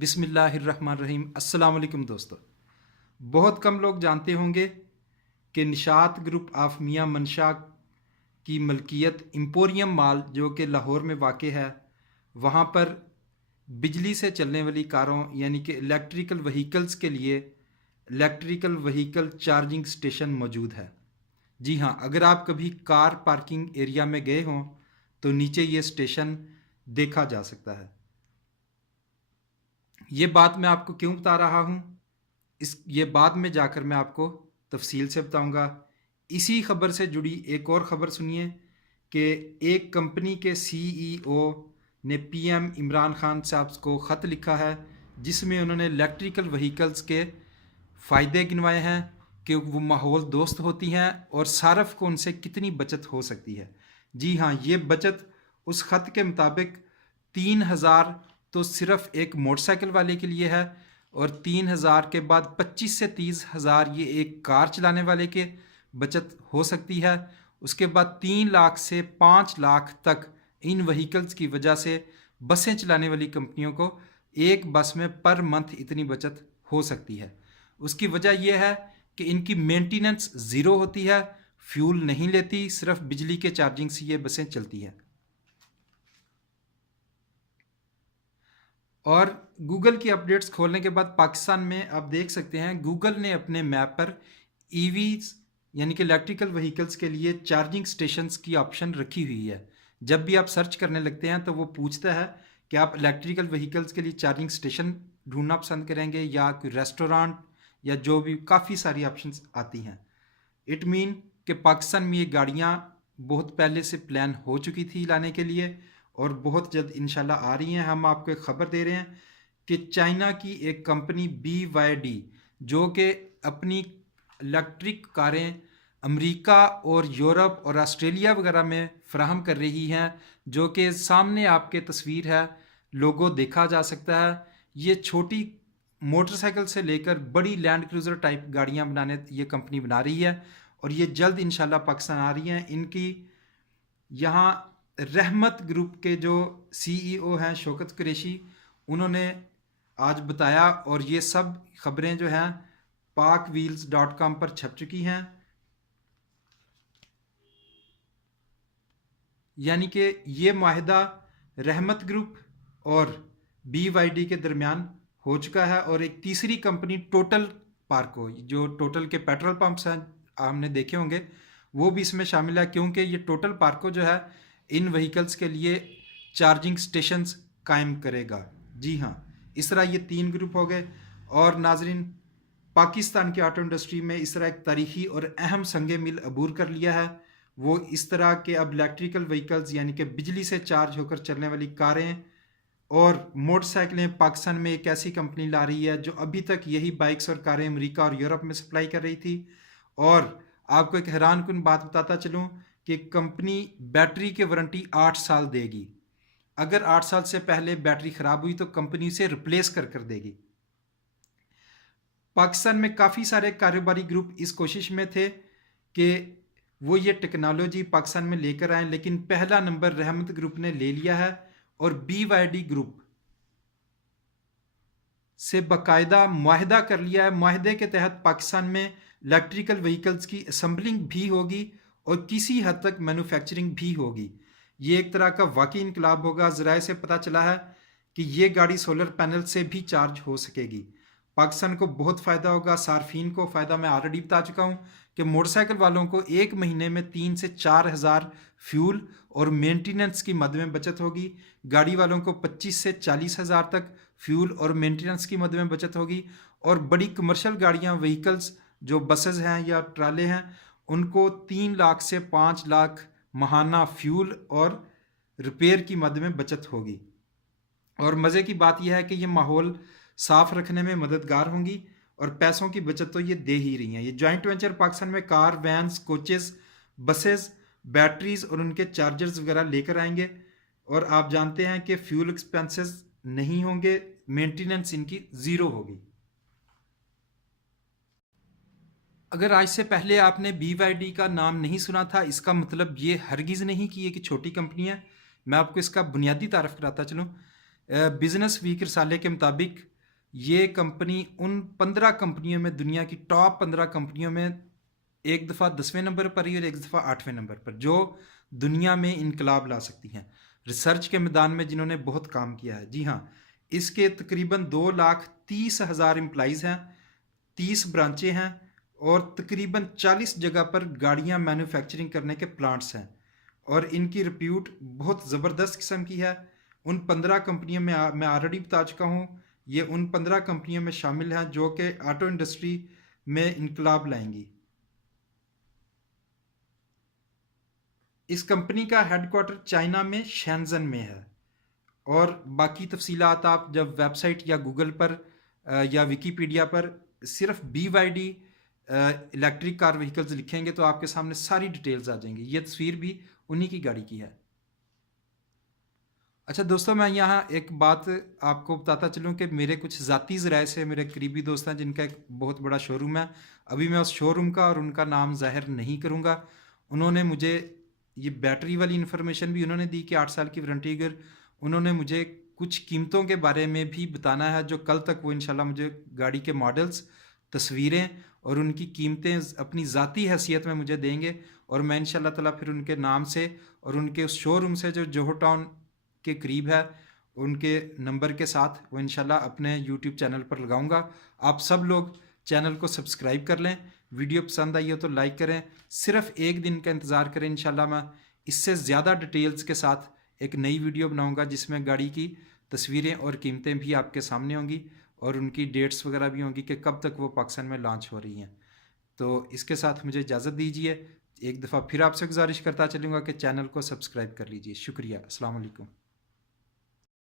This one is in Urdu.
بسم اللہ الرحمن الرحیم۔ السلام علیکم دوستو، بہت کم لوگ جانتے ہوں گے کہ نشاط گروپ آف میاں منشا کی ملکیت ایمپوریم مال جو کہ لاہور میں واقع ہے، وہاں پر بجلی سے چلنے والی کاروں یعنی کہ الیکٹریکل وہیکلز کے لیے الیکٹریکل وہیکل چارجنگ سٹیشن موجود ہے۔ جی ہاں، اگر آپ کبھی کار پارکنگ ایریا میں گئے ہوں تو نیچے یہ سٹیشن دیکھا جا سکتا ہے۔ یہ بات میں آپ کو کیوں بتا رہا ہوں، یہ بعد میں جا کر میں آپ کو تفصیل سے بتاؤں گا۔ اسی خبر سے جڑی ایک اور خبر سنیے کہ ایک کمپنی کے CEO نے PM عمران خان صاحب کو خط لکھا ہے، جس میں انہوں نے الیکٹریکل وہیکلز کے فائدے گنوائے ہیں کہ وہ ماحول دوست ہوتی ہیں اور صارف کو ان سے کتنی بچت ہو سکتی ہے۔ جی ہاں، یہ بچت اس خط کے مطابق 3000 تو صرف ایک موٹر سائیکل والے کے لیے ہے، اور 3000 کے بعد 25 سے 30,000 یہ ایک کار چلانے والے کے بچت ہو سکتی ہے۔ اس کے بعد 3 لاکھ سے 5 لاکھ تک ان وہیکلز کی وجہ سے بسیں چلانے والی کمپنیوں کو ایک بس میں پر منتھ اتنی بچت ہو سکتی ہے۔ اس کی وجہ یہ ہے کہ ان کی مینٹیننس زیرو ہوتی ہے، فیول نہیں لیتی، صرف بجلی کے چارجنگ سے یہ بسیں چلتی ہیں۔ اور گوگل کی اپڈیٹس کھولنے کے بعد پاکستان میں آپ دیکھ سکتے ہیں گوگل نے اپنے میپ پر EVs یعنی کہ الیکٹریکل وہیکلز کے لیے چارجنگ سٹیشنز کی آپشن رکھی ہوئی ہے۔ جب بھی آپ سرچ کرنے لگتے ہیں تو وہ پوچھتا ہے کہ آپ الیکٹریکل وہیکلز کے لیے چارجنگ سٹیشن ڈھونڈنا پسند کریں گے یا کوئی ریسٹورانٹ یا جو بھی کافی ساری آپشنز آتی ہیں۔ اٹ مین کہ پاکستان میں یہ گاڑیاں بہت پہلے سے پلان ہو چکی تھی لانے کے لیے، اور بہت جلد انشاءاللہ آ رہی ہیں۔ ہم آپ کو ایک خبر دے رہے ہیں کہ چائنا کی ایک کمپنی BYD جو کہ اپنی الیکٹرک کاریں امریکہ اور یورپ اور آسٹریلیا وغیرہ میں فراہم کر رہی ہیں، جو کہ سامنے آپ کے تصویر ہے، لوگو دیکھا جا سکتا ہے۔ یہ چھوٹی موٹر سائیکل سے لے کر بڑی لینڈ کروزر ٹائپ گاڑیاں بنانے یہ کمپنی بنا رہی ہے، اور یہ جلد انشاءاللہ پاکستان آ رہی ہیں۔ ان کی یہاں رحمت گروپ کے جو CEO ہیں شوکت قریشی، انہوں نے آج بتایا، اور یہ سب خبریں جو ہیں pacwheels.com پر چھپ چکی ہیں۔ یعنی کہ یہ معاہدہ رحمت گروپ اور BYD کے درمیان ہو چکا ہے، اور ایک تیسری کمپنی ٹوٹل پارکو، جو ٹوٹل کے پیٹرول پمپس ہیں ہم نے دیکھے ہوں گے، وہ بھی اس میں شامل ہے، کیونکہ یہ ٹوٹل پارکو جو ہے ان وہیکلز کے لیے چارجنگ سٹیشنز قائم کرے گا۔ جی ہاں، اس طرح یہ 3 گروپ ہو گئے۔ اور ناظرین، پاکستان کی آٹو انڈسٹری میں اس طرح ایک تاریخی اور اہم سنگ میل عبور کر لیا ہے، وہ اس طرح کہ اب الیکٹریکل وہیکلز یعنی کہ بجلی سے چارج ہو کر چلنے والی کاریں اور موٹر سائیکلیں پاکستان میں ایک ایسی کمپنی لا رہی ہے جو ابھی تک یہی بائکس اور کاریں امریکہ اور یورپ میں سپلائی کر رہی تھی۔ اور آپ کو ایک حیران کن بات بتاتا چلوں کہ کمپنی بیٹری کی وارنٹی 8 سال دے گی۔ اگر 8 سال سے پہلے بیٹری خراب ہوئی تو کمپنی اسے ریپلیس کر دے گی۔ پاکستان میں کافی سارے کاروباری گروپ اس کوشش میں تھے کہ وہ یہ ٹیکنالوجی پاکستان میں لے کر آئیں، لیکن پہلا نمبر رحمت گروپ نے لے لیا ہے، اور BYD گروپ سے باقاعدہ معاہدہ کر لیا ہے۔ معاہدے کے تحت پاکستان میں الیکٹریکل وہیکلز کی اسمبلنگ بھی ہوگی اور کسی حد تک مینوفیکچرنگ بھی ہوگی۔ یہ ایک طرح کا واقعی انقلاب ہوگا۔ ذرائع سے پتہ چلا ہے کہ یہ گاڑی سولر پینل سے بھی چارج ہو سکے گی۔ پاکستان کو بہت فائدہ ہوگا، صارفین کو فائدہ میں آلریڈی بتا چکا ہوں کہ موٹر سائیکل والوں کو ایک مہینے میں 3 سے 4 ہزار فیول اور مینٹیننس کی مد میں بچت ہوگی۔ گاڑی والوں کو 25 سے 40 ہزار تک فیول اور مینٹیننس کی مد میں بچت ہوگی، اور بڑی کمرشل گاڑیاں وہیکلز جو بسز ہیں یا ٹرالے ہیں، ان کو 3 لاکھ سے 5 لاکھ ماہانہ فیول اور ریپیئر کی مد میں بچت ہوگی۔ اور مزے کی بات یہ ہے کہ یہ ماحول صاف رکھنے میں مددگار ہوں گی، اور پیسوں کی بچت تو یہ دے ہی رہی ہیں۔ یہ جوائنٹ وینچر پاکستان میں کار، وینز، کوچز، بسز، بیٹریز اور ان کے چارجرز وغیرہ لے کر آئیں گے، اور آپ جانتے ہیں کہ فیول ایکسپینسز نہیں ہوں گے، مینٹیننس ان کی زیرو ہوگی۔ اگر آج سے پہلے آپ نے BYD کا نام نہیں سنا تھا، اس کا مطلب یہ ہرگز نہیں کہ یہ ایک چھوٹی کمپنی ہے۔ میں آپ کو اس کا بنیادی تعارف کراتا چلوں۔ بزنس ویک رسالے کے مطابق یہ کمپنی ان 15 کمپنیوں میں، دنیا کی ٹاپ 15 کمپنیوں میں ایک دفعہ 10ویں نمبر پر ہی اور ایک دفعہ 8ویں نمبر پر، جو دنیا میں انقلاب لا سکتی ہیں ریسرچ کے میدان میں، جنہوں نے بہت کام کیا ہے۔ جی ہاں، اس کے تقریباً 2,30,000 امپلائیز ہیں، 30 برانچیں ہیں، اور تقریباً 40 جگہ پر گاڑیاں مینوفیکچرنگ کرنے کے پلانٹس ہیں، اور ان کی رپیوٹ بہت زبردست قسم کی ہے۔ ان 15 کمپنیوں میں آلریڈی بتا چکا ہوں، یہ ان 15 کمپنیوں میں شامل ہیں جو کہ آٹو انڈسٹری میں انقلاب لائیں گی۔ اس کمپنی کا ہیڈ کوارٹر چائنا میں شینزن میں ہے، اور باقی تفصیلات آپ جب ویب سائٹ یا گوگل پر یا ویکیپیڈیا پر صرف BYD الیکٹرک کار وہیکلز لکھیں گے تو آپ کے سامنے ساری ڈیٹیلز آ جائیں گی۔ یہ تصویر بھی انہی کی گاڑی کی ہے۔ اچھا دوستوں، میں یہاں ایک بات آپ کو بتاتا چلوں کہ میرے کچھ ذاتی ذرائع سے میرے قریبی دوست ہیں جن کا ایک بہت بڑا شو روم ہے۔ ابھی میں اس شو روم کا اور ان کا نام ظاہر نہیں کروں گا۔ انہوں نے مجھے یہ بیٹری والی انفارمیشن بھی انہوں نے دی کہ 8 سال کی وارنٹی، اگر انہوں نے مجھے کچھ قیمتوں کے بارے میں بھی بتانا ہے جو کل تک وہ انشاءاللہ مجھے گاڑی کے ماڈلز، تصویریں اور ان کی قیمتیں اپنی ذاتی حیثیت میں مجھے دیں گے، اور میں انشاءاللہ تعالیٰ پھر ان کے نام سے اور ان کے اس شو روم سے جو جوہر ٹاؤن کے قریب ہے، ان کے نمبر کے ساتھ وہ انشاءاللہ اپنے یوٹیوب چینل پر لگاؤں گا۔ آپ سب لوگ چینل کو سبسکرائب کر لیں، ویڈیو پسند آئی ہو تو لائک کریں، صرف ایک دن کا انتظار کریں، انشاءاللہ میں اس سے زیادہ ڈیٹیلز کے ساتھ ایک نئی ویڈیو بناؤں گا جس میں گاڑی کی تصویریں اور قیمتیں بھی آپ کے سامنے ہوں گی، اور ان کی ڈیٹس وغیرہ بھی ہوں گی کہ کب تک وہ پاکستان میں لانچ ہو رہی ہیں۔ تو اس کے ساتھ مجھے اجازت دیجیے، ایک دفعہ پھر آپ سے گزارش کرتا چلوں گا کہ چینل کو سبسکرائب کر لیجیے۔ شکریہ، السلام علیکم۔